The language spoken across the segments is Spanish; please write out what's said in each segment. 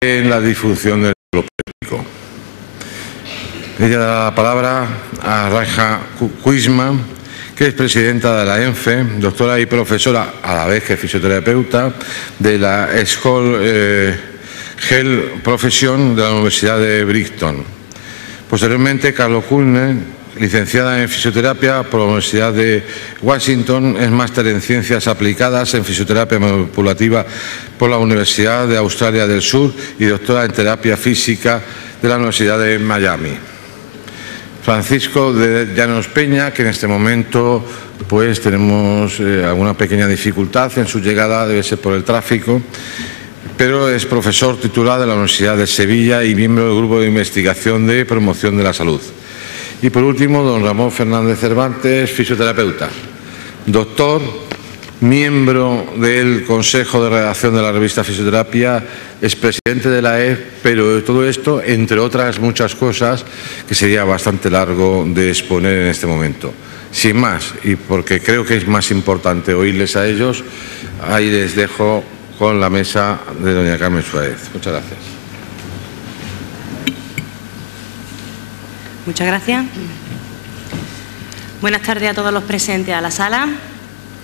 en la difusión del público. Ella da la palabra a Raja Kuisma, que es presidenta de la ENFE, doctora y profesora, a la vez que fisioterapeuta, de la School Health Profession de la Universidad de Brighton. Posteriormente, Carlos Kulner, licenciada en fisioterapia por la Universidad de Washington, es máster en ciencias aplicadas en fisioterapia manipulativa por la Universidad de Australia del Sur y doctora en terapia física de la Universidad de Miami. Francisco de Llanos Peña, que en este momento pues tenemos alguna pequeña dificultad en su llegada, debe ser por el tráfico, pero es profesor titular de la Universidad de Sevilla y miembro del Grupo de Investigación de Promoción de la Salud. Y por último, don Ramón Fernández Cervantes, fisioterapeuta, doctor, miembro del Consejo de Redacción de la revista Fisioterapia, es presidente de la EF, pero de todo esto, entre otras muchas cosas, que sería bastante largo de exponer en este momento. Sin más, y porque creo que es más importante oírles a ellos, ahí les dejo con la mesa de doña Carmen Suárez. Muchas gracias. Muchas gracias. Buenas tardes a todos los presentes a la sala.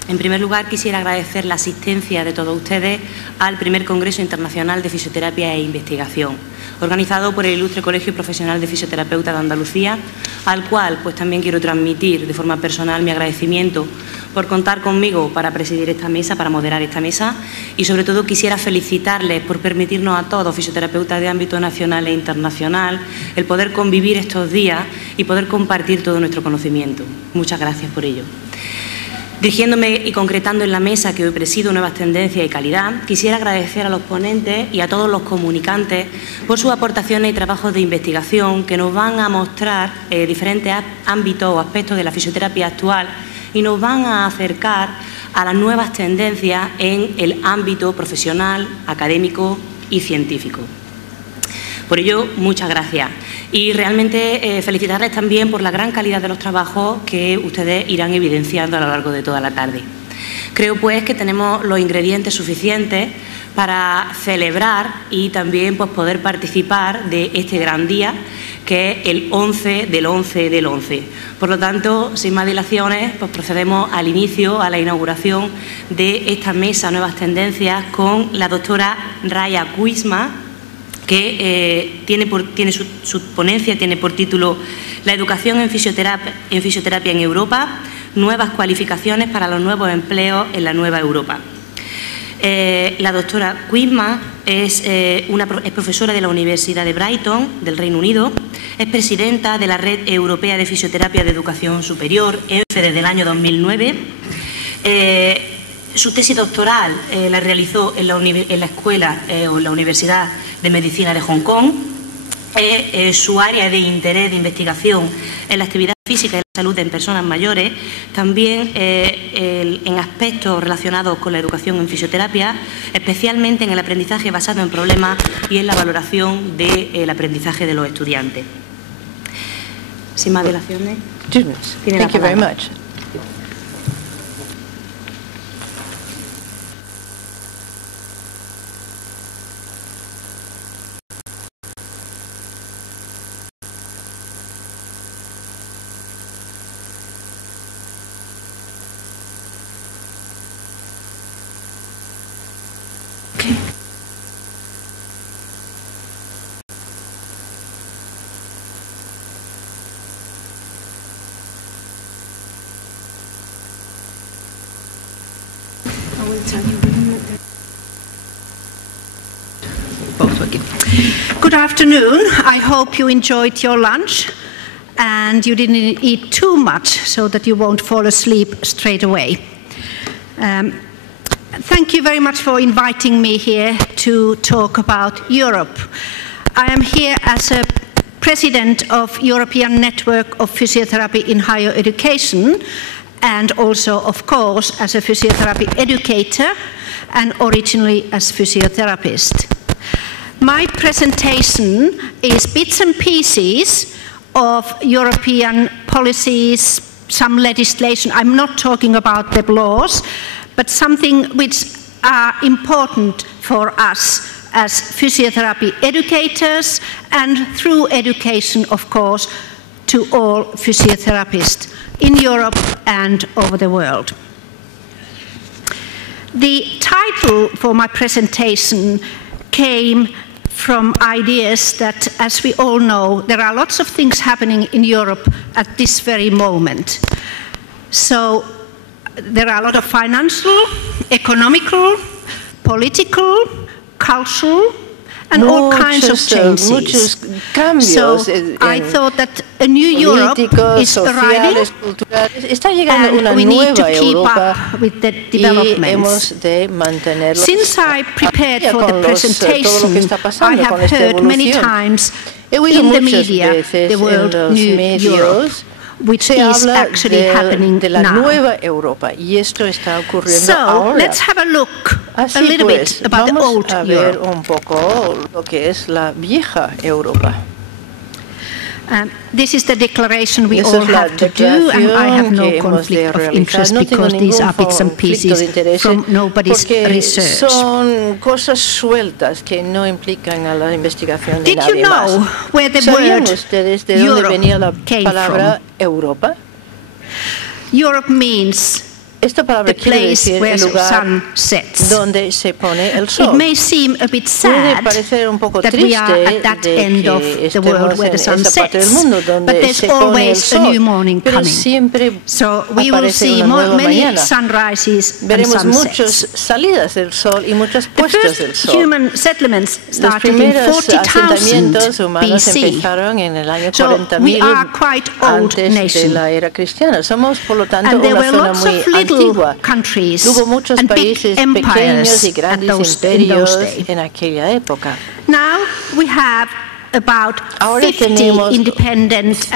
En primer lugar, quisiera agradecer la asistencia de todos ustedes al primer Congreso Internacional de Fisioterapia e Investigación, organizado por el Ilustre Colegio Profesional de Fisioterapeutas de Andalucía, al cual pues también quiero transmitir de forma personal mi agradecimiento por contar conmigo para presidir esta mesa, para moderar esta mesa, y sobre todo quisiera felicitarles por permitirnos a todos, fisioterapeutas de ámbito nacional e internacional, el poder convivir estos días y poder compartir todo nuestro conocimiento. Muchas gracias por ello. Dirigiéndome y concretando en la mesa que hoy presido, Nuevas Tendencias y Calidad, quisiera agradecer a los ponentes y a todos los comunicantes por sus aportaciones y trabajos de investigación que nos van a mostrar diferentes ámbitos o aspectos de la fisioterapia actual y nos van a acercar a las nuevas tendencias en el ámbito profesional, académico y científico. Por ello, muchas gracias. Y realmente felicitarles también por la gran calidad de los trabajos que ustedes irán evidenciando a lo largo de toda la tarde. Creo pues que tenemos los ingredientes suficientes para celebrar y también pues, poder participar de este gran día que es el 11 del 11 del 11. Por lo tanto, sin más dilaciones, pues procedemos al inicio, a la inauguración de esta mesa Nuevas Tendencias con la doctora Raja Kuisma, que su ponencia tiene por título La educación en fisioterapia en Europa, nuevas cualificaciones para los nuevos empleos en la nueva Europa. La doctora Kuisma es profesora de la Universidad de Brighton, del Reino Unido, es presidenta de la Red Europea de Fisioterapia de Educación Superior, ENFE, desde el año 2009. Su tesis doctoral la realizó en la escuela o en la Universidad de Medicina de Hong Kong. Su área de interés de investigación en la actividad física y la salud en personas mayores, también en aspectos relacionados con la educación en fisioterapia, especialmente en el aprendizaje basado en problemas y en la valoración del aprendizaje de los estudiantes. Sin más dilaciones. Thank you very much. Good afternoon. I hope you enjoyed your lunch and you didn't eat too much so that you won't fall asleep straight away. Thank you very much for inviting me here to talk about Europe. I am here as a president of European Network of Physiotherapy in Higher Education and also, of course, as a physiotherapy educator and originally as physiotherapist. My presentation is bits and pieces of European policies, some legislation. I'm not talking about the laws, but something which are important for us as physiotherapy educators, and through education, of course, to all physiotherapists in Europe and over the world. The title for my presentation came from ideas that, as we all know, there are lots of things happening in Europe at this very moment. So there are a lot of financial, economical, political, cultural, and all kinds of changes. So I thought that a new Europe is arriving, and we need to keep up with the developments. Since I prepared for the presentation, I have heard many times in the media the word New Europe, which is actually happening now. So let's have a look a little bit about the old Europe. This is the declaration we all have to do, and I have no conflict of interest because these are bits and pieces from nobody's research. Did you know where the word Europe came from? Europe means the place where the sun sets. It may seem a bit sad that we are at that end of the world where the sun sets, but there's always a new morning coming. So we will see many sunrises and sunsets. The first human settlements started in 40,000 BC. So we are quite old nation. And there were lots of little countries and big empires in those days. Now we have about 50 independent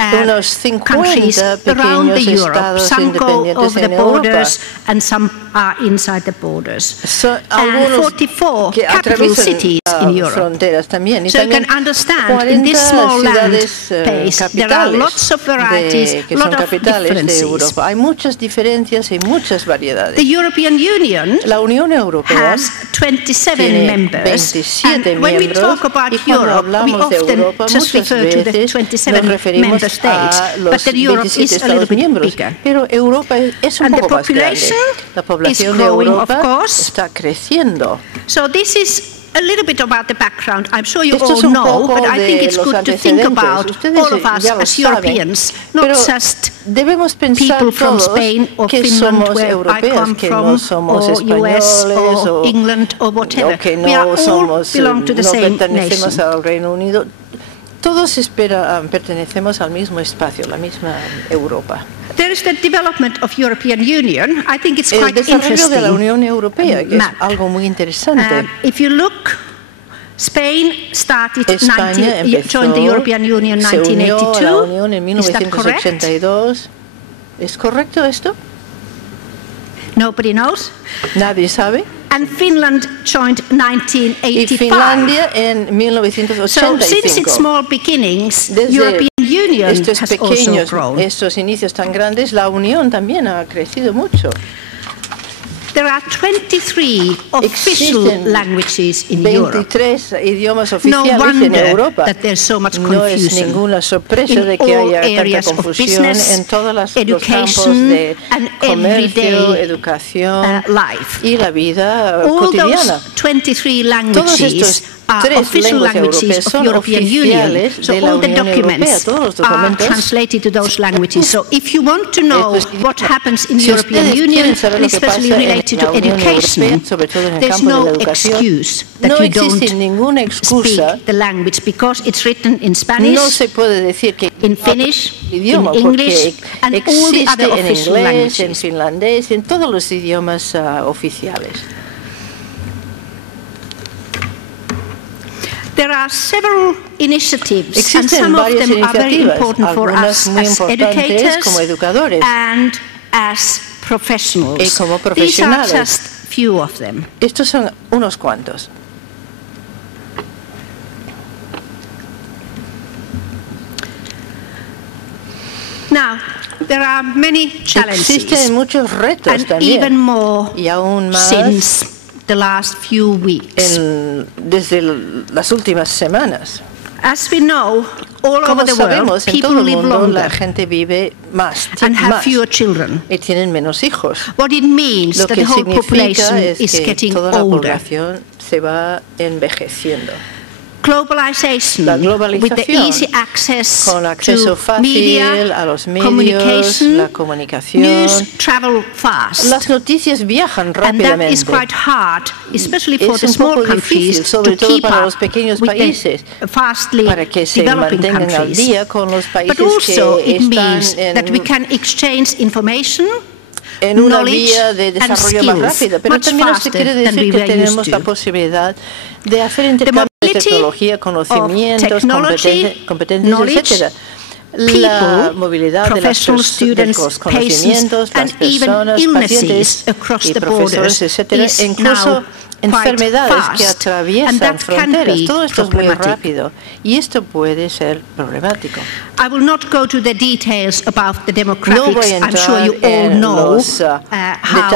countries around Europe. Some go over the borders and some are inside the borders. And 44 capital cities in Europe. So you can understand in this small land space there are lots of varieties, lots of differences. The European Union has 27 members, and when we talk about Europe, we often just refer to the 27 member states, but the Europe is a little bit bigger. And the population is growing, of course. So this is a little bit about the background. I'm sure you all know, but I think it's good to think about all of us as Europeans, not just people from Spain or Finland, where I come from, or US or England or whatever. We are all belong to the same nation. Todos pertenecemos al mismo espacio, la misma Europa. There is the development of European Union. I think it's quite interesting. De la Unión Europea, que es algo muy interesante. If you look, Spain joined the European Union in 1982. Is that correct? ¿Es correcto esto? Nobody knows. Nadie sabe. And Finland joined 1985. Y Finlandia en 1985. So since its small beginnings, European Union has also grown. Estos inicios tan grandes, la Unión también ha crecido mucho. There are 23 official languages in Europe. 23 idiomas oficiales en Europa. That there's so much no es ninguna sorpresa de que haya tanta confusión en todos los campos de comercio, educación y la vida cotidiana. Those 23 languages are official languages of European Union. So all the documents are translated to those languages. So if you want to know what happens in the European Union, and especially related to education, there's no excuse that you don't speak the language, because it's written in Spanish, in Finnish, in English, and all the other official languages. En finlandés, en todos los idiomas oficiales. There are several initiatives, and some of them are very important for us as educators and as professionals. These are just few of them. Estos son unos cuantos. Now, there are many challenges, existen muchos retos and también, even more y aún más since the last few weeks. Desde las últimas semanas. As we know, all over the world, people live longer la gente vive más and have fewer children. Y tienen menos hijos. What it means that the whole population is getting older. La población se va envejeciendo. Globalization, la globalización, with the easy access con acceso to fácil media, a los medios, la comunicación, news travel fast. Las noticias viajan rápidamente. And that is quite hard, especially for the small countries, difícil, sobre to todo keep para up los pequeños with países, the fastly para que se developing mantengan al countries. día con los países But also que it means están that we can exchange information, en una knowledge vía de desarrollo and más skills rápida, pero much también faster se quiere than decir we que were tenemos used la to. posibilidad de hacer intercambio de tecnología, conocimientos, competencias, etc. La movilidad de los conocimientos, las personas, pacientes y profesores, etc. E incluso enfermedades que atraviesan fronteras. Todo esto es muy rápido y esto puede ser problemático. I will not go to the details about the demographics. I'm sure you all know how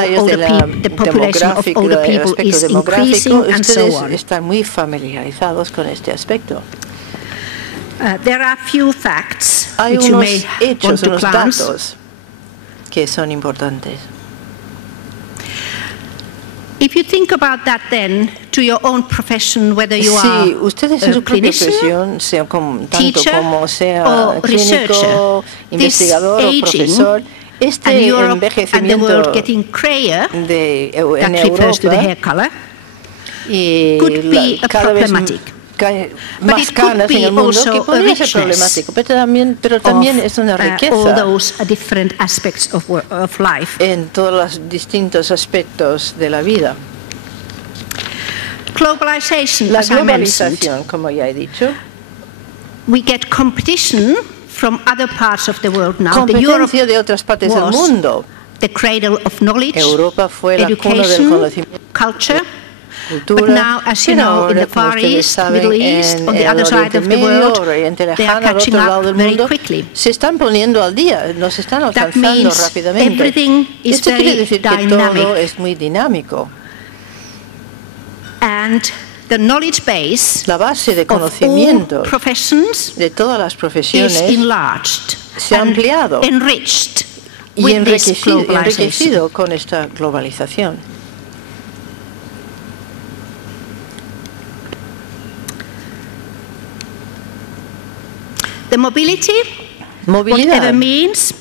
the population of older people is increasing and so on. Están muy familiarizados con este aspecto. There are few facts Hay which you unos may hechos, want to unos glance. datos que son importantes. If you think about that then, to your own profession, whether you Si are ustedes en a su propia clinician, profesión, sea tanto teacher, como sea or researcher, clínico, investigador o this profesor, and Europe and the envejecimiento world getting grayer, en that refers to the hair Europa color, y could be a cada vez problematic. más it could canas en be el mundo, also que podría ser a problemático, pero también es una all riqueza those different aspects of life. en todos los distintos aspectos de la vida. Globalization, La as I mentioned, globalización, como ya he dicho, we get competition from other parts of the world now. The Europe competencia de otras partes del was mundo. the cradle of knowledge, Europa fue la cuna del education, conocimiento, culture. cultura, But now, as you pero know, in the ahora, como Far ustedes East, saben, Middle East, on the en other el side Oriente of the Medio, world, Oriente they are Lejano, al catching otro lado up del very mundo, quickly. se están poniendo al día, nos están That alcanzando means rápidamente. everything is Esto quiere very decir que dynamic. todo es muy dinámico. And the knowledge base La base de of all conocimiento professions de todas las is profesiones enlarged se ha and ampliado enriched y with this globalization. enriquecido con esta globalización. The mobility, Movilidad. whatever means,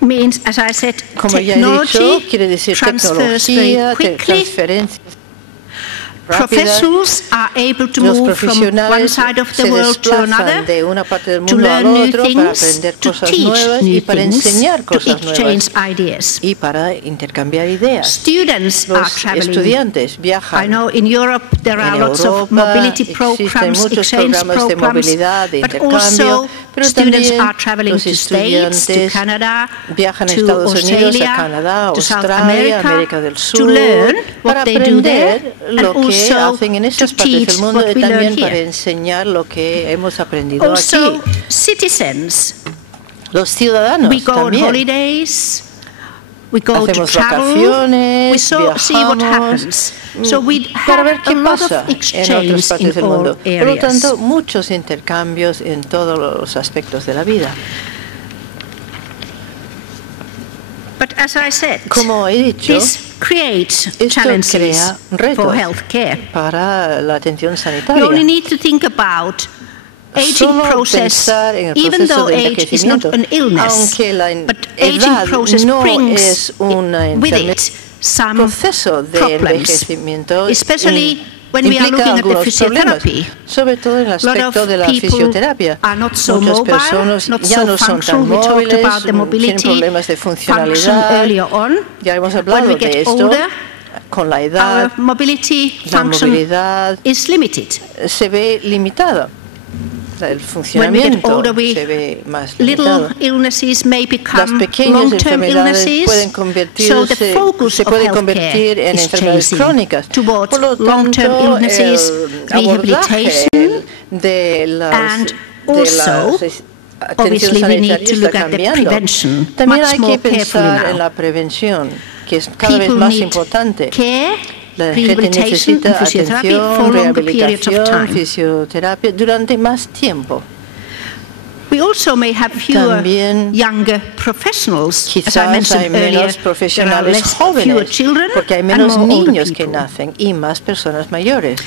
means, as I said, Como ya he technology dicho, quiere decir transfers very tecnología, quickly. transferencias rápidas. Professionals are able to Los move from one profesionales side of the se world to desplazan another, de una parte del to mundo al learn new otro para things, aprender to cosas teach nuevas new y para things, enseñar to cosas exchange nuevas ideas. y para intercambiar ideas. Students are Los traveling. estudiantes viajan. I know in Europe there are En lots of Europa mobility existen programs, muchos exchange programas de programs, movilidad, de but intercambio, also pero students también are traveling los to States, to estudiantes Canada, viajan a to Estados Unidos, Australia, a Canadá, to South Australia, America, América del to Sur, learn para what they do there, aprender and lo que also hacen en to esas partes teach del mundo what y we learn también para here. enseñar lo que hemos aprendido Also, aquí. citizens, Los ciudadanos we go on también. holidays, we go to Hacemos travel, vacaciones, we see what viajamos, happens. So we para ver have a qué lot pasa of en exchange otras partes in del all mundo. Por lo areas. tanto, muchos intercambios en todos los aspectos de la vida. But as I said, Como he dicho, this creates esto challenges crea for retos healthcare. para la atención You sanitaria. only need to think about aging Solo process, pensar en el even proceso though de age is not envejecimiento, an illness, aunque la but aging edad process no brings es una with enfermedad, it some proceso de problems, envejecimiento especially when we are implica looking at the algunos problemas, physiotherapy. sobre todo en el A lot aspecto of de la people fisioterapia. are not so Muchas mobile, personas not ya so no son functional. tan We talked móviles, about the tienen mobility problemas de function funcionalidad. earlier on. Ya hemos When hablado we de get esto. older, Con la edad, our mobility la function movilidad is limited. se ve limitada. El When we get funcionamiento older, se ve más little limitado. illnesses may Las become pequeñas long-term enfermedades illnesses, pueden so the convertirse, focus se of pueden healthcare convertir en is enfermedades changing crónicas. towards Por lo long-term tanto, illnesses, el abordaje rehabilitation, de las, and de also las atención sanitaria está cambiando. También hay que pensar en la prevención, que es cada vez más importante. La gente necesita atención, rehabilitación, fisioterapia durante más tiempo. We also may have fewer younger professionals. Quizás hay menos profesionales jóvenes, porque hay menos niños que nacen y más personas mayores.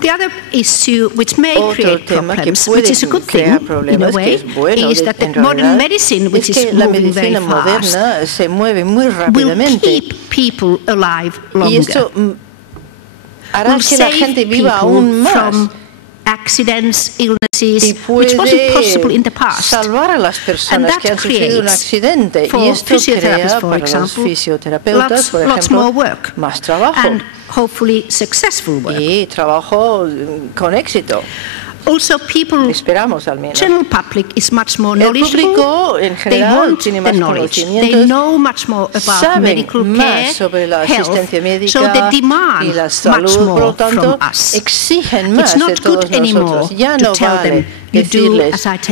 The other issue which may create problems, which is a good thing in a way, is that the modern medicine, which is moving very fast, will keep people alive longer. Hará que la gente viva aún más. Accidents, illnesses, which wasn't possible in the past. Salvar a las personas que han sufrido un accidente, y esto crea para los fisioterapeutas, por ejemplo, más trabajo. And hopefully successful work. Y trabajo con éxito. Also, people, esperamos al menos. General public is much more knowledgeable. El público en general tiene más conocimientos. They know much more about medical care, sobre la asistencia médica so they demand y la salud, por lo tanto, exigen más de todos nosotros. Ya no vale decirles, haz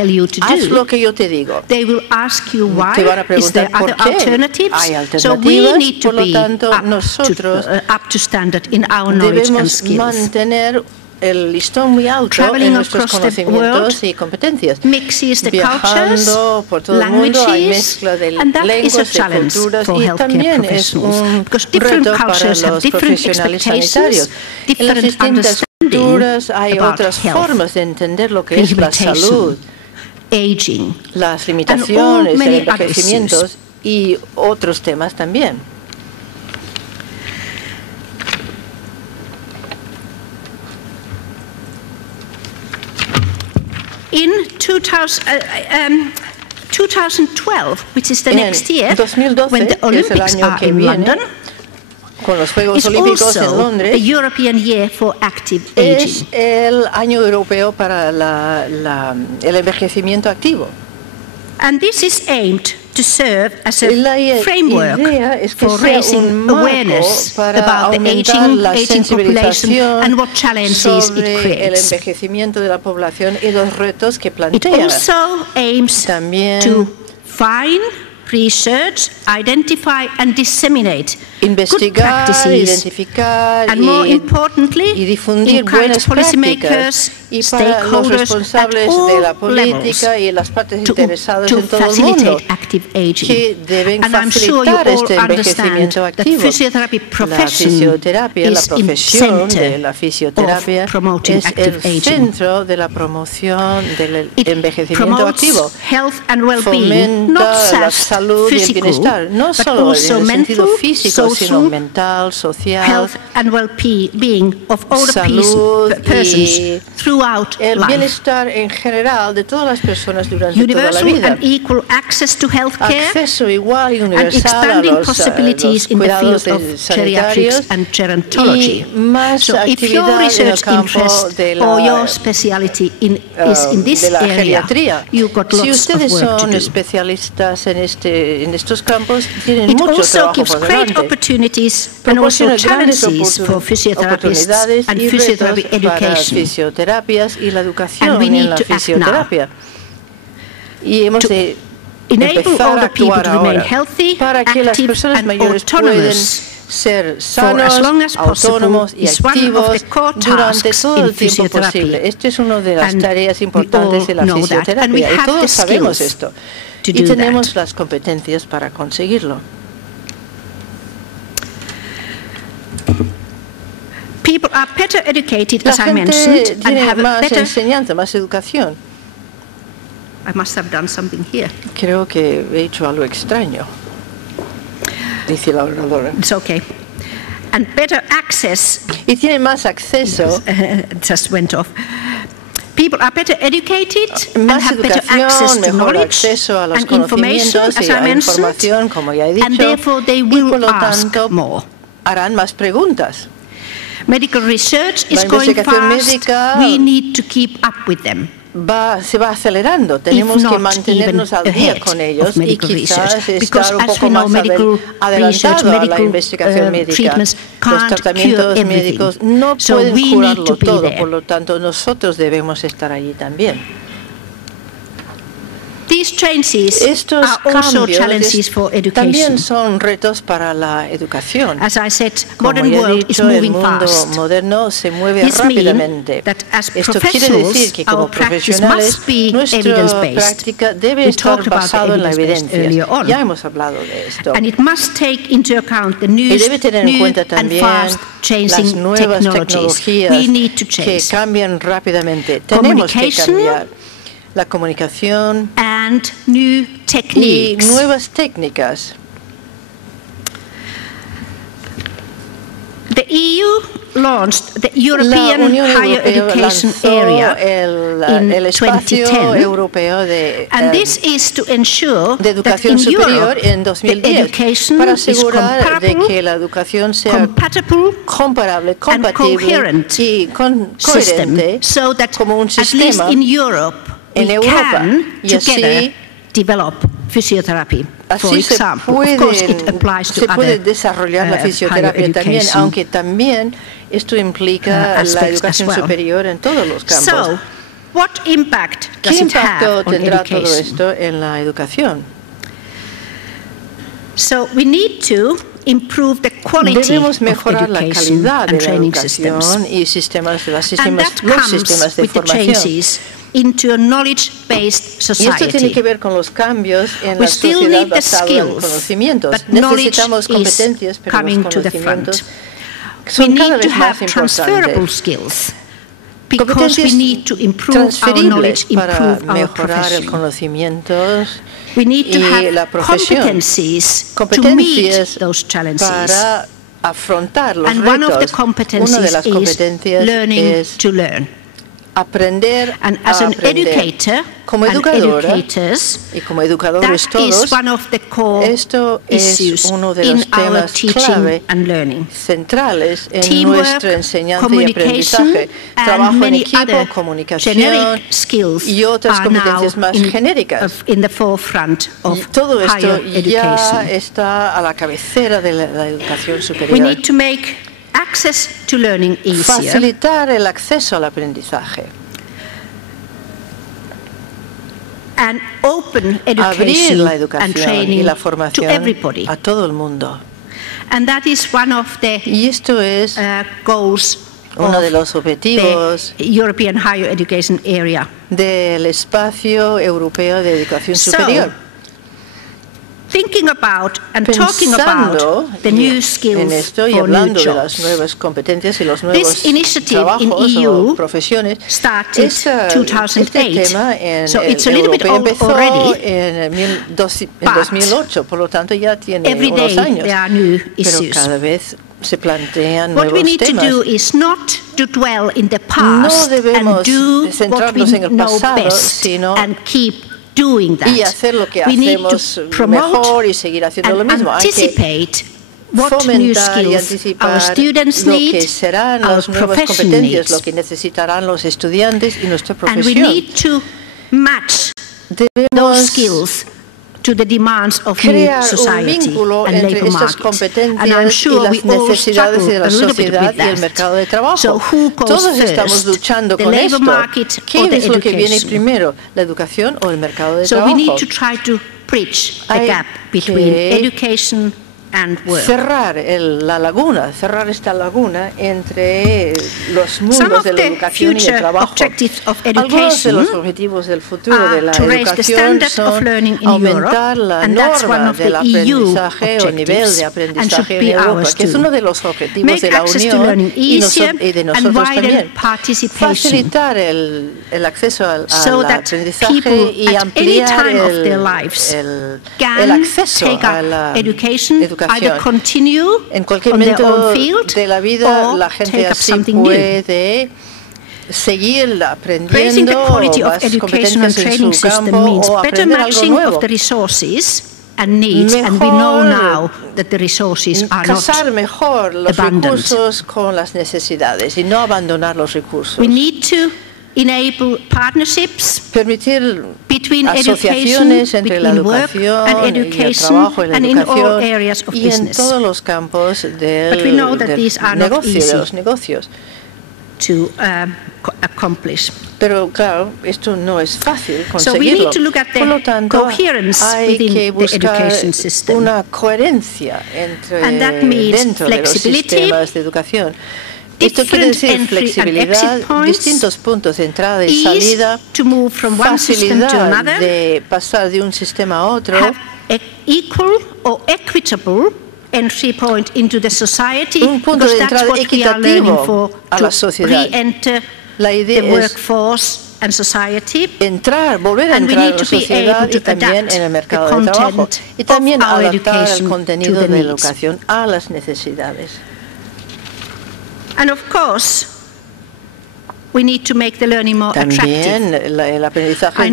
lo que yo te digo. They will ask you why. Te van a preguntar por qué. Hay alternativas, so we need to por lo tanto, nosotros up to standard in our knowledge and skills. Debemos mantener el listón muy alto en nuestros conocimientos y competencias. Viajando por todo el mundo hay mezcla de lenguas, de culturas, y también es un reto para los profesionales sanitarios. En las distintas culturas hay otras formas de entender lo que es la salud, las limitaciones, el envejecimiento y otros temas también. In 2012, which is the next year, 2012, when the Olympics are in London, con los Juegos Olímpicos en Londres, the European Year for Active Aging. Es el año europeo para el envejecimiento activo. And this is aimed to serve as a framework for raising awareness about the aging population and what challenges it creates. El envejecimiento de la población y los retos que plantea. It also aims to find, research, identify and disseminate good practices, and more importantly, difundir buenas policymakers, y para los responsables de la política y las partes interesadas en todo el mundo que deben facilitar este envejecimiento activo. La fisioterapia, la profesión de la fisioterapia es el centro de la promoción del envejecimiento activo. Fomenta la salud y el bienestar, no solo en el sentido físico, sino mental, social, salud y el bienestar en general de todas las personas durante toda la vida. Acceso igual y universal a los cuidados sanitarios y más actividad en el campo de la geriatría. Si ustedes son especialistas en estos campos, tienen mucho trabajo por delante. Proporciona grandes oportunidades y retos para fisioterapias y la educación en la fisioterapia. Y hemos de empezar a actuar ahora para que las personas mayores puedan ser sanos, autónomos y activos durante todo el tiempo posible. Esta es una de las tareas importantes de la fisioterapia y todos sabemos esto y tenemos las competencias para conseguirlo. People are better educated, as I mentioned, La gente tiene más enseñanza, más educación. I must have done something here. Creo que he hecho algo extraño, dice la oradora. It's okay. And better access. Y tiene más acceso. Just went off. People are better educated más and have better access to knowledge acceso a los and information, as I mentioned, como ya he dicho, and therefore they will ask more. Harán más preguntas. Medical research is going fast. We need to keep up with them. Se va acelerando, tenemos que mantenernos al día con ellos y quizás estar un poco más adelantado a la investigación médica. Los tratamientos médicos no pueden curarlo todo, por lo tanto nosotros debemos estar allí también. Estos cambios también son retos para la educación. Como ya he dicho, el mundo moderno se mueve rápidamente. Esto quiere decir que como profesionales nuestra práctica debe estar basada en la evidencia. Ya hemos hablado de esto. Y debe tener en cuenta también las nuevas tecnologías que cambian rápidamente. Tenemos que cambiar la comunicación y nuevas técnicas. The EU launched the European Higher Education Area in 2010, and this is to ensure de educación that in superior Europe, en 2010 para asegurar de que la educación sea comparable, compatible y coherente so that como un sistema at least in Europe en Europa y así develop physiotherapy. For example, of course, it applies to se puede desarrollar la fisioterapia también, aunque también esto implica la educación superior en todos los campos. So, what impact ¿Qué does it impacto have on tendrá education? todo esto en la educación? So we need to improve the quality Debemos mejorar of la education calidad and de la training educación systems. y sistemas de And that los comes sistemas de with the formación. changes into a knowledge-based Y esto tiene society. que ver con los cambios en We la still sociedad need the basada en skills, conocimientos. but knowledge Necesitamos is competencias, pero coming los to the front. conocimientos We son cada need to vez más have transferable importantes. skills because we need to improve our knowledge, para improve our mejorar el profession. conocimiento We need to y la have profesión. competencies to meet those challenges. Para afrontar los And retos. one of the Una de competencies las is competencias learning es to learn. aprender And a as an aprender. educator Como and educadora educators, y como educadores that todos, is one of the core esto es issues uno de in los our temas teaching clave and learning. centrales en Teamwork, nuestra enseñanza y communication, aprendizaje. and Trabajo en many equipo, other comunicación generic skills y otras are competencias now más genéricas. in the forefront Y of todo esto higher ya education. está a la cabecera de la educación We superior. need to make access to learning easier. Facilitar el acceso al aprendizaje. And open Abrir education la and educación y training la to formación everybody. a todo el mundo. And that is one of the Y esto es goals uno de of los objetivos the European Higher Education Area. del espacio europeo de educación superior. Thinking about and talking about the new skills en esto y for new hablando de las jobs. nuevas competencias y los nuevos This initiative in trabajos EU o profesiones, started este 2008. tema en So el it's a little bit europeo old empezó already, en but 2008, por lo tanto ya tiene every unos day años. there are new Pero issues. cada vez se plantean What we nuevos need temas. to do is not to dwell in the No past and debemos do what we centrarnos en el know pasado, best sino and keep doing that. y hacer lo que We need hacemos to promote mejor y seguir haciendo lo and mismo. Hay que anticipate what new fomentar y skills anticipar our students lo need, que serán our las nuevas profession competencias, needs. lo que necesitarán los estudiantes y nuestra And we profesión. need to match those Debemos skills to the demands of new crear un society vínculo and entre labor estas market. competencias And I'm y sure las we all necesidades de struggle la a little bit sociedad with y el that. mercado de trabajo. So who goes Todos estamos first, luchando the con labor esto. market ¿Qué or the es lo que viene education? primero, la educación o el mercado de So trabajo? we need to try to bridge the Hay gap between que education and work. cerrar esta laguna entre los Some mundos of de la the educación y el future trabajo. objectives of Algunos de education los objetivos del futuro de la to raise the educación standard of son learning in aumentar Europe, la and that's one norma of del the EU aprendizaje o nivel objectives, de and should aprendizaje en be Europa, ours que es too. uno de los objetivos Make de la access to Unión learning easier y de and nosotros widen también. participation Facilitar el acceso al so that aprendizaje people y at any ampliar time of their lives el can acceso take a up la education, either educación. continue En cualquier on their momento own field de la vida, or la gente take up así something new. puede seguir Raising the aprendiendo quality of más education and competencias en training su system campo means o better aprender algo matching nuevo. of the resources and needs, and we know now that the resources are not Casar mejor los abundant. recursos con las necesidades y no abandonar los recursos. We need to enable partnerships Permitir between education, asociaciones entre la between work educación and y el education, trabajo y la and in all educación areas of y en business todos los campos But we know that del these are not negocio, de easy. los negocios. to accomplish. Pero claro, esto no es fácil conseguirlo. Por lo tanto, hay que buscar una coherencia dentro de los sistemas de educación. Esto quiere decir flexibilidad, distintos puntos de entrada y salida, facilidad de pasar de un sistema a otro, un punto de entrada equitativo a la sociedad. La idea es volver a entrar en la sociedad y también en el mercado de trabajo, y también adaptar el contenido de la educación a las necesidades. And of course, we need to make the learning more también el aprendizaje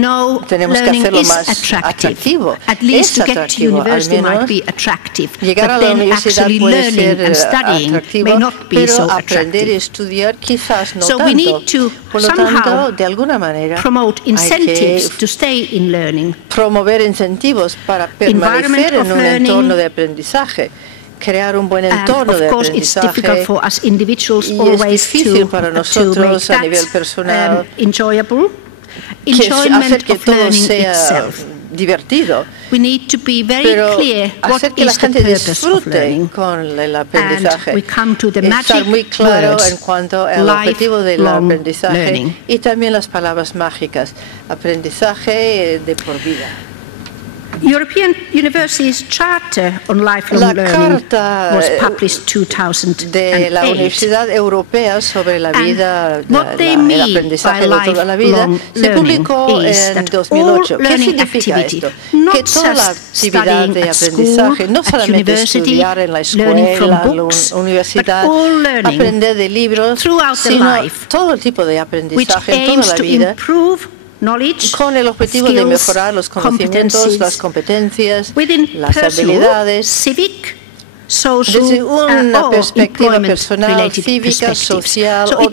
tenemos que hacerlo más atractivo. At least to get to university might be attractive, llegar a la universidad puede ser atractivo, pero aprender y estudiar quizás no so tanto. We need to Por lo tanto, de alguna manera, promote incentives to stay in learning. Promover incentivos para permanecer en un entorno de aprendizaje. Crear un buen entorno de aprendizaje, y es difícil para nosotros a nivel personal hacer que todo sea divertido, pero hacer que la gente disfrute con el aprendizaje, estar muy claro en cuanto al objetivo del aprendizaje y también las palabras mágicas, aprendizaje de por vida. European University's Charter on Lifelong Learning was published 2008. De la Universidad Europea sobre la vida, el aprendizaje de toda la vida, se publicó en 2008. ¿Qué significa esto? Que toda la actividad de aprendizaje, no solamente estudiar en la escuela, en la universidad, aprender de libros, sino todo tipo de aprendizaje en toda la vida, con el objetivo de mejorar los conocimientos, las competencias, las habilidades, desde una perspectiva personal, cívica, social o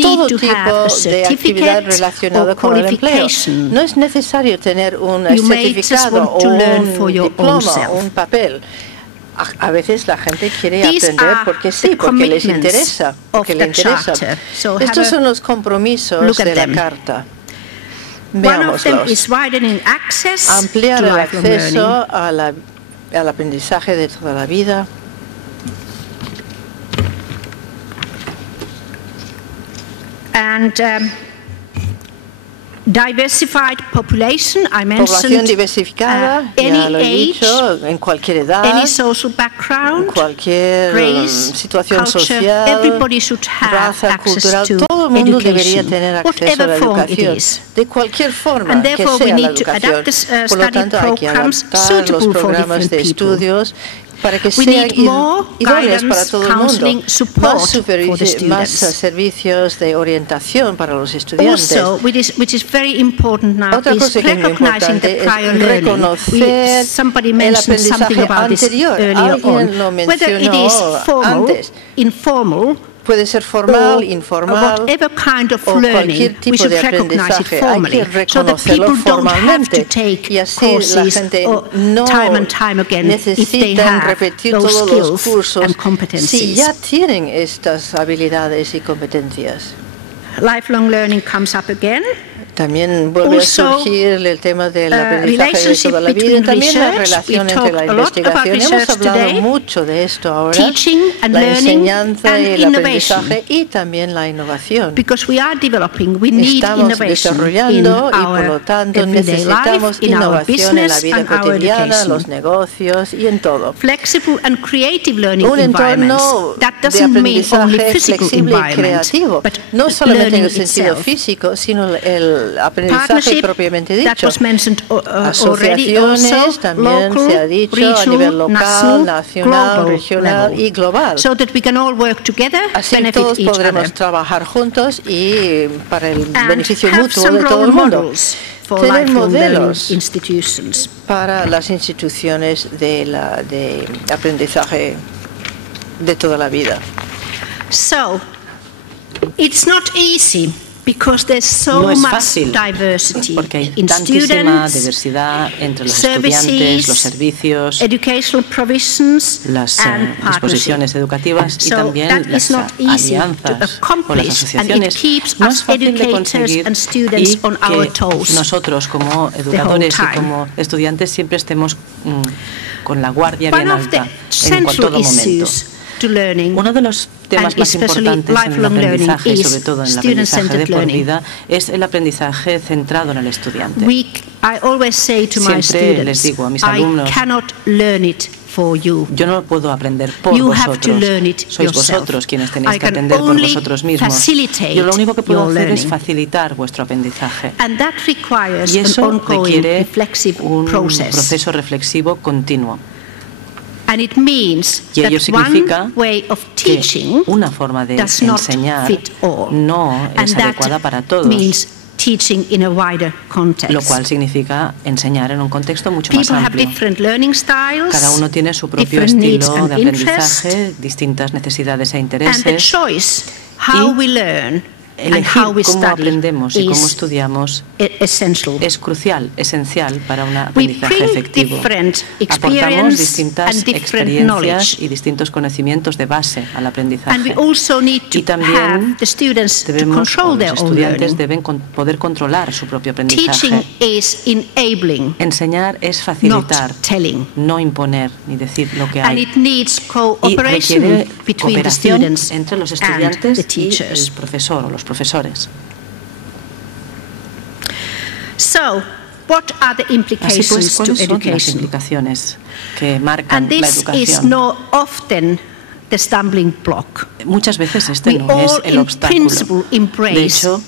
todo tipo de actividad relacionada con el empleo. No es necesario tener un certificado o un diploma o un papel. A veces la gente quiere aprender porque sí, porque les interesa. Estos son los compromisos de la Carta. Veámoslos. Ampliar el acceso al aprendizaje de toda la vida. Diversified population, I mentioned. Población diversificada, ya lo he dicho, en cualquier edad, any social background, cualquier situación culture, social, everybody should have raza, cultural, todo el mundo debería tener acceso a la educación, de cualquier forma que sea la educación. Por lo tanto, hay que adaptar los programas de estudios para que sean idóneos para todo el mundo, más servicios de orientación para los estudiantes. Otra cosa que es muy importante es reconocer el aprendizaje anterior. Alguien lo mencionó antes. Puede ser formal, informal o cualquier tipo de aprendizaje. Hay que reconocerlo formalmente y así la gente no necesita repetir todos los cursos si ya tienen estas habilidades y competencias. Lifelong learning comes up again. También vuelve a surgir el tema del aprendizaje de toda la vida y también la relación entre la investigación. Hemos hablado mucho de esto ahora, la enseñanza y el aprendizaje y también la innovación. Estamos desarrollando y por lo tanto necesitamos innovación en la vida cotidiana, en los negocios y en todo. Un entorno de aprendizaje flexible y creativo, no solamente en el sentido físico, sino el aprendizaje propiamente dicho. Asociaciones también se ha dicho a nivel local, nacional, regional y global. Así todos podremos trabajar juntos y para el beneficio mutuo de todo el mundo. Tener modelos para las instituciones de aprendizaje de toda la vida. So, it's not easy No es fácil porque hay tantísima diversidad entre los estudiantes, los servicios, las disposiciones educativas y también las alianzas o las asociaciones. No es fácil de conseguir y que nosotros como educadores y como estudiantes siempre estemos con la guardia bien alta en todo momento. Uno de los temas más importantes en el aprendizaje, y sobre todo en el aprendizaje de por vida, es el aprendizaje centrado en el estudiante. Siempre les digo a mis alumnos, yo no puedo aprender por vosotros, sois vosotros quienes tenéis que aprender por vosotros mismos. Yo lo único que puedo hacer es facilitar vuestro aprendizaje. Y eso requiere un proceso reflexivo continuo. Y ello significa que una forma de enseñar no es adecuada para todos, lo cual significa enseñar en un contexto mucho más amplio. Cada uno tiene su propio estilo de aprendizaje, distintas necesidades e intereses, y elegir cómo aprendemos y cómo estudiamos es crucial, esencial para un aprendizaje efectivo. Aportamos distintas experiencias y distintos conocimientos de base al aprendizaje. Y también los estudiantes deben poder controlar su propio aprendizaje. Enseñar es facilitar, no imponer ni decir lo que hay. Y requiere cooperación entre los estudiantes y el profesor o los profesores. Así pues, ¿cuáles son las implicaciones que marcan la educación? Muchas veces este no es el obstáculo. De hecho,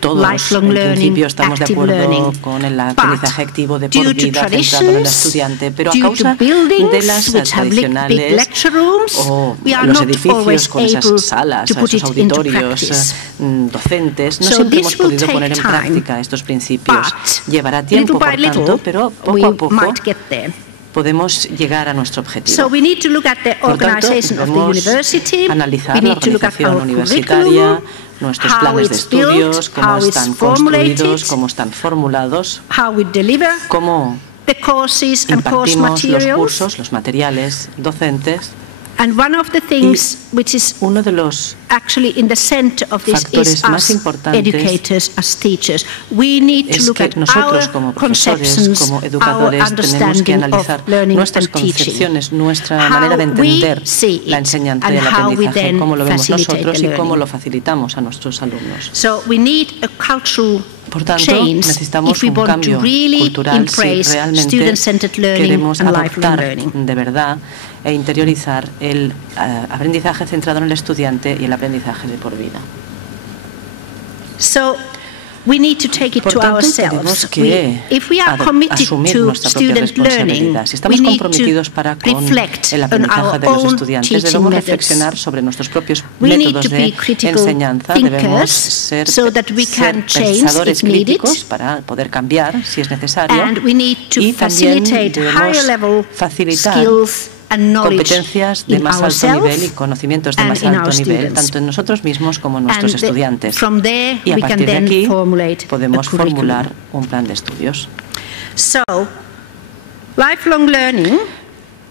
todos en principio estamos de acuerdo con el aprendizaje activo de por vida centrado en el estudiante, pero a causa de las tradicionales o los edificios con esas salas, esos auditorios docentes, no siempre hemos podido poner en práctica estos principios. Llevará tiempo, por tanto, pero poco a poco podemos llegar a nuestro objetivo. Por tanto, debemos analizar la organización universitaria, nuestros planes de estudios, cómo están construidos, cómo están formulados, cómo impartimos los cursos, los materiales docentes. Y uno de los factores más importantes es que nosotros como profesores, como educadores, tenemos que analizar nuestras concepciones, nuestra manera de entender la enseñanza y el aprendizaje, cómo lo vemos nosotros y cómo lo facilitamos a nuestros alumnos. Por tanto, necesitamos un cambio cultural si realmente queremos adoptar de verdad e interiorizar el aprendizaje centrado en el estudiante y el aprendizaje de por vida. Por tanto, tenemos que asumir nuestra propia responsabilidad. Si estamos comprometidos con el aprendizaje de los estudiantes, debemos reflexionar sobre nuestros propios métodos de enseñanza. Debemos ser pensadores críticos para poder cambiar si es necesario. Y también debemos facilitar competencias de más alto nivel y conocimientos de más alto nivel, tanto en nosotros mismos como en nuestros estudiantes. Y a partir de aquí podemos formular un plan de estudios.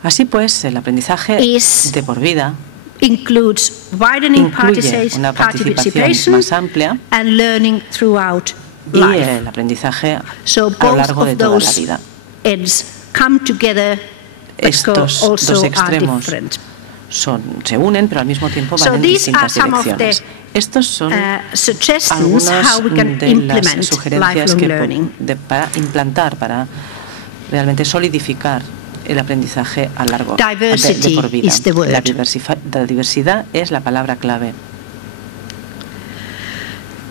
Así pues, el aprendizaje de por vida incluye una participación más amplia y el aprendizaje a lo largo de toda la vida. Estos dos extremos se unen, pero al mismo tiempo van en distintas direcciones. Estos son algunas de las sugerencias para implantar, para realmente solidificar el aprendizaje a largo de por vida. La diversidad es la palabra clave.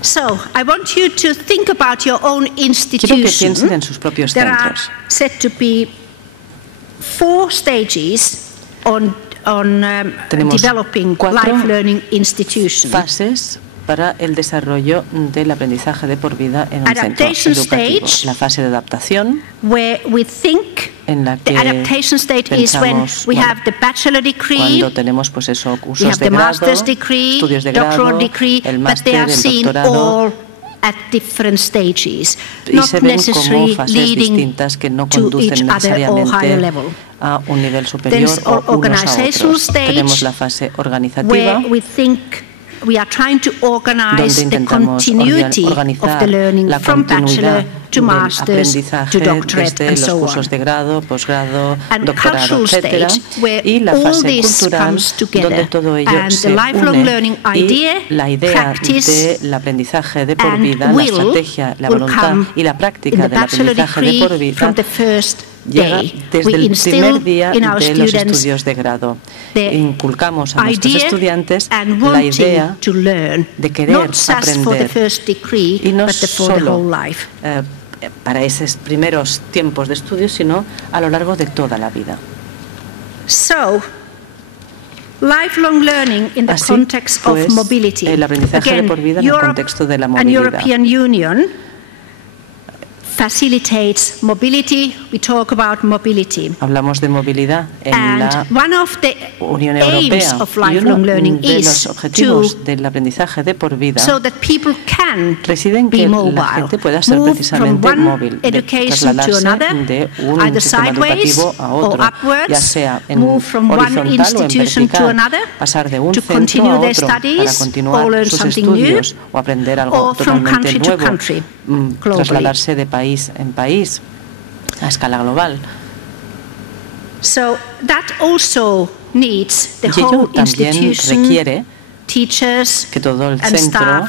Quiero que piensen en sus propios centros. 4 stages on developing life learning institutions. Fases para el desarrollo del aprendizaje de por vida en un centro educativo. La fase de adaptación, en la que pensamos, cuando tenemos pues eso, cursos de grado, estudios de grado, el máster, el doctorado, y se ven como fases distintas que no conducen necesariamente a un nivel superior o unos a otros. Tenemos la fase organizativa, donde intentamos organizar la continuidad del aprendizaje desde los cursos de grado, posgrado, doctorado, etc. Y la fase cultural, donde todo ello se une, y la idea del aprendizaje de por vida, la estrategia, la voluntad y la práctica del aprendizaje de por vida llega desde el primer día de los estudios de grado. Inculcamos a nuestros estudiantes la idea de querer aprender, y no solo para esos primeros tiempos de estudio, sino a lo largo de toda la vida. Lifelong learning in the context of mobility. El aprendizaje de por vida en el contexto de la movilidad. Facilitates mobility. We talk about mobility. Hablamos de movilidad en la Unión Europea, y uno de los objetivos del aprendizaje de por vida reside en que la gente pueda ser precisamente móvil, de trasladarse de un sistema educativo a otro, ya sea en horizontal o en vertical, pasar de un centro a otro para continuar sus estudios o aprender algo totalmente nuevo, trasladarse de país en país a escala global. So that also needs the y ello whole también requiere teachers que todo el centro,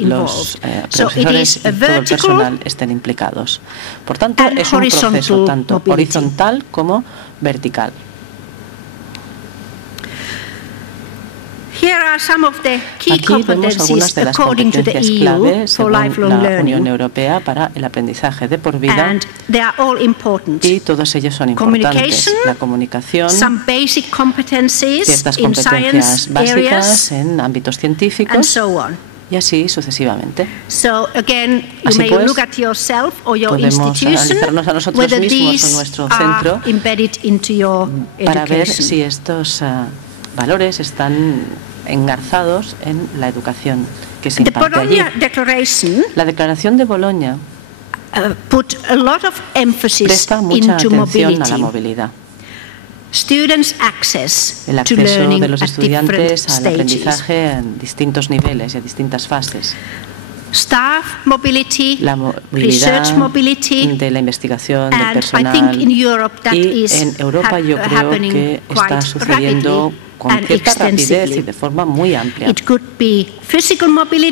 los profesores y todo el personal estén implicados. Por tanto, es un proceso tanto horizontal como vertical. Aquí vemos algunas de las competencias clave según la Unión Europea para el aprendizaje de por vida, y todos ellos son importantes. La comunicación, ciertas competencias básicas en ámbitos científicos, y así sucesivamente. Así pues, podemos analizarnos a nosotros mismos o nuestro centro para ver si estos valores están engarzados en la educación que se imparte allí. La Declaración de Bolonia presta mucha atención a la movilidad. El acceso de los estudiantes al aprendizaje en distintos niveles y a distintas fases. La movilidad de la investigación, del personal, y en Europa yo creo que está sucediendo con cierta rapidez y de forma muy amplia.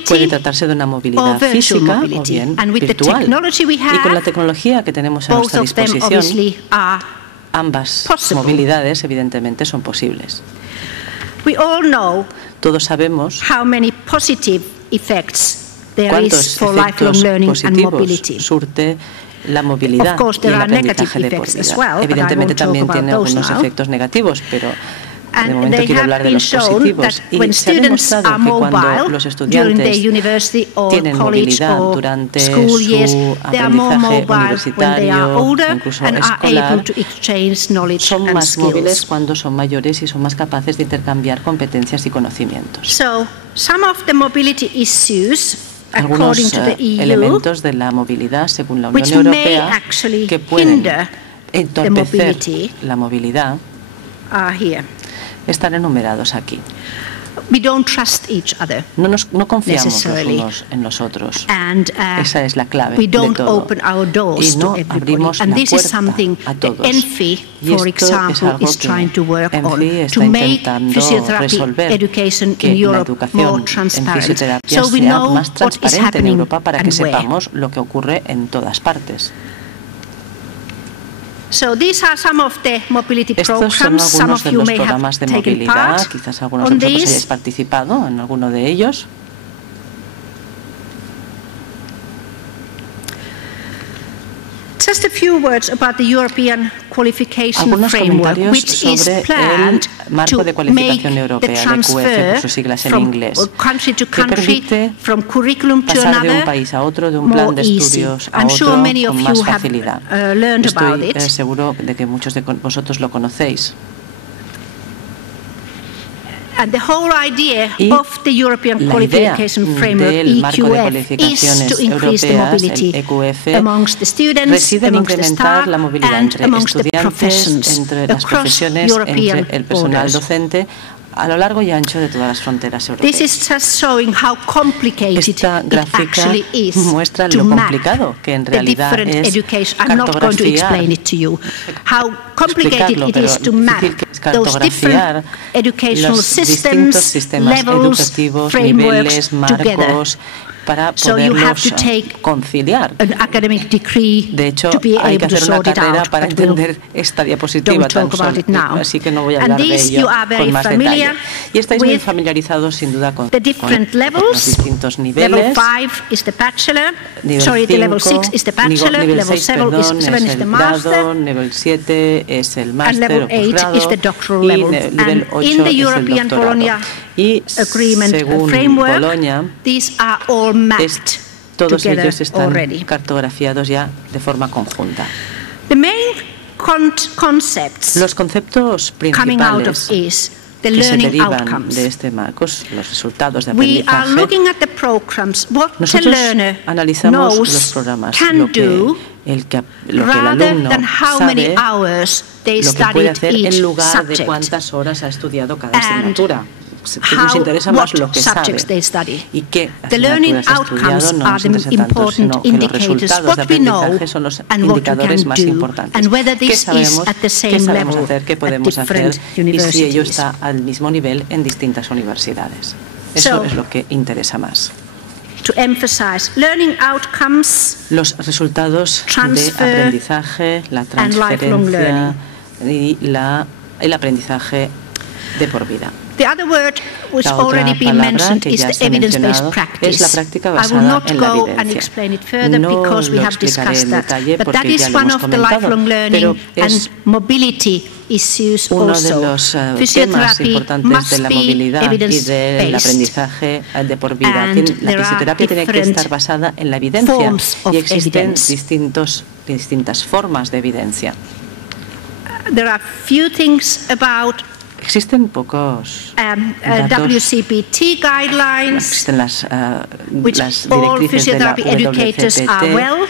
Puede tratarse de una movilidad física o bien virtual. Y con la tecnología que tenemos a nuestra disposición, ambas movilidades evidentemente son posibles. Todos sabemos cuántos efectos positivos surte la movilidad y el aprendizaje de por vida. Evidentemente también tiene algunos efectos negativos, pero de momento quiero hablar de los positivos. Y se ha demostrado que cuando los estudiantes tienen movilidad durante su aprendizaje universitario, incluso escolar, son más móviles cuando son mayores y son más capaces de intercambiar competencias y conocimientos. Algunos elementos de la movilidad, según la Unión Europea, que pueden entorpecer la movilidad, están enumerados aquí. No confiamos los unos en los otros. Esa es la clave de todo. Y no abrimos la puerta a todos. Y esto es algo que ENFI está intentando resolver, que la educación en fisioterapia sea más transparente en Europa para que sepamos lo que ocurre en todas partes. Estos son algunos de los programas de movilidad, quizás algunos de vosotros hayáis participado en alguno de ellos. Algunos comentarios sobre el marco de cualificación europea, el EQF, por sus siglas en inglés, que permite pasar de un país a otro, de un plan de estudios a otro, con más facilidad. Estoy seguro de que muchos de vosotros lo conocéis. And the whole idea Y of the European la Qualification Framework, del marco de EQF, is cualificaciones to increase the europeas, mobility el EQF, amongst the students, reside en amongst the incrementar staff, la movilidad and entre amongst the estudiantes, professions entre las across profesiones, European entre el personal borders. docente, a lo largo y ancho de todas las fronteras europeas. This is just showing how complicated Esta it gráfica actually is muestra to lo map complicado que en the realidad different es education. I'm not going to explain it to you. How complicated it is to map those different educational systems, levels, frameworks together. Para So you have poderlos to take conciliar. an academic degree De hecho, to be hay que able to hacer una sort it carrera out, para but we'll entender esta diapositiva don't tan talk about solo, it now. así que no voy a And hablar de these ello you are very con más familiar detalle. Y estáis muy with familiarizados sin duda con the different levels. los distintos Level niveles. 5 is the bachelor. Nivel Sorry, the level 5, 6 is the bachelor. nivel Level 6, 7 perdón, is es the el master. grado, nivel 7 es el And máster level o 8 posgrado, is the doctoral y level. nivel And 8 in the es el European doctorado. Bologna Y Agreement según framework, Bologna, these are all mapped todos together ellos están already. cartografiados ya de forma conjunta. The main concepts Los conceptos coming out of principales is the que se learning derivan outcomes. de este marco, los resultados de We are aprendizaje. looking at the programs, what the Nosotros learner analizamos los knows, programas, can lo que do, el rather alumno than how many sabe, hours they lo que puede studied hacer each en lugar de subject. cuántas horas ha estudiado cada And asignatura. Nos interesa más lo que sabe y qué The learning asignaturas ha outcomes estudiado, no are nos the interesa tanto, important sino que los indicators, resultados de what we know aprendizaje son los and what we indicadores can más do, importantes. and whether ¿Qué this is sabemos, at the qué same sabemos level hacer, qué at podemos hacer different y si ello universities. está al mismo nivel en distintas universidades? Eso So, es lo que interesa más. To emphasize learning outcomes, Los resultados de transfer, aprendizaje, la and lifelong transferencia learning. y el aprendizaje de por vida. The other word which La otra already been palabra mentioned que is ya the se ha evidence-based mencionado practice. es la práctica I will basada not en la go and evidencia. explain it further No because we lo have explicaré discussed en that. detalle But porque that is ya lo one hemos of the comentado, lifelong learning pero es and mobility issues uno de also. los temas Physiotherapy importantes must de la be movilidad y del evidence-based. aprendizaje de por vida. And La there are fisioterapia tiene que different estar basada en la evidencia forms of y existen evidence. distintas formas de evidencia. There are few things about Existen pocos datos, WCPT guidelines, existen las which all directrices de la physiotherapy educators are well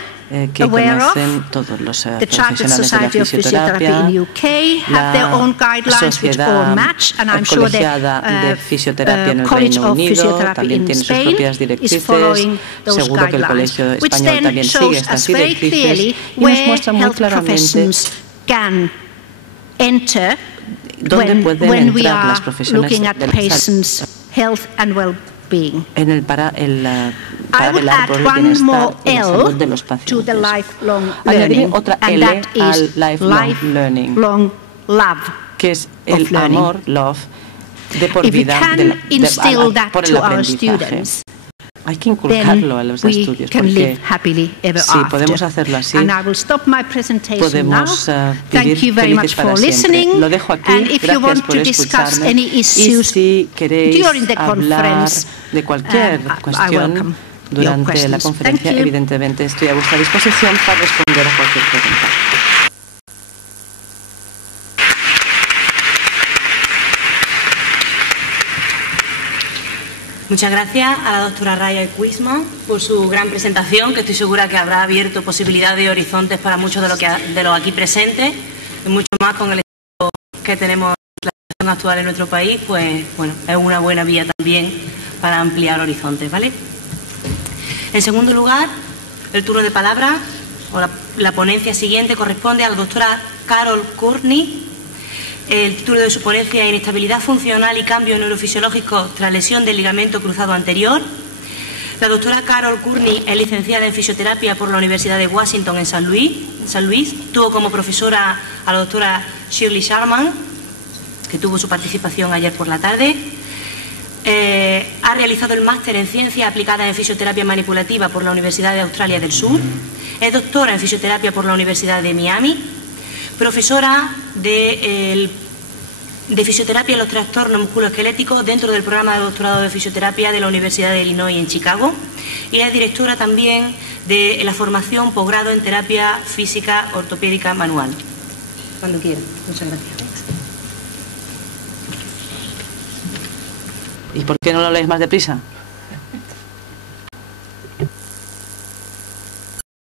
que aware of. conocen todos los The Chartered profesionales de la Society of Physiotherapy fisioterapia. in UK have their own guidelines which all match, and I'm sure Colegiada de Fisioterapia en el College Reino of Unido Physiotherapy también in tiene sus Spain propias is directrices. following those Seguro que el guidelines, Colegio which Español then también sigue shows estas us very directrices clearly y nos where muestra muy health claramente professions can enter dónde pueden when we entrar are las profesiones looking at de la salud patients' health and well-being. en el para I would velar add por el one bienestar more y la salud de L los to pacientes. the lifelong Añadiré learning, otra and L that al is lifelong learning, lifelong love que es of el learning. amor, love, de por If we vida can instill that por el to our aprendizaje. students, Hay que inculcarlo a then los we estudios can porque live happily ever si podemos after. hacerlo así, And I will stop my presentation now. podemos Thank vivir you very felices much para for siempre. listening. Lo dejo aquí, And if you gracias want por to discuss escucharme. any Y issues si queréis during the hablar conference, de cualquier I cuestión welcome your durante la questions. conferencia, Thank you. evidentemente estoy a vuestra disposición para responder a cualquier pregunta. Muchas gracias a la doctora Raya Cuisma por su gran presentación, que estoy segura que habrá abierto posibilidades y horizontes para muchos de los aquí presentes, y mucho más con el estado que tenemos la situación actual en nuestro país, pues bueno, es una buena vía también para ampliar horizontes, ¿vale? En segundo lugar, el turno de palabra o la ponencia siguiente corresponde a la doctora Carol Courtney. El título de su ponencia es Inestabilidad funcional y cambios neurofisiológicos tras lesión del ligamento cruzado anterior. La doctora Carol Courtney es licenciada en fisioterapia por la Universidad de Washington en San Luis. Tuvo como profesora a la doctora Shirley Sharman, que tuvo su participación ayer por la tarde. Ha realizado el máster en Ciencias Aplicadas en Fisioterapia Manipulativa por la Universidad de Australia del Sur. Es doctora en Fisioterapia por la Universidad de Miami. profesora de fisioterapia de los trastornos musculoesqueléticos dentro del programa de doctorado de fisioterapia de la Universidad de Illinois en Chicago, y es directora también de la formación posgrado en terapia física ortopédica manual. Cuando quiera. Muchas gracias. ¿Y por qué no lo lees más deprisa?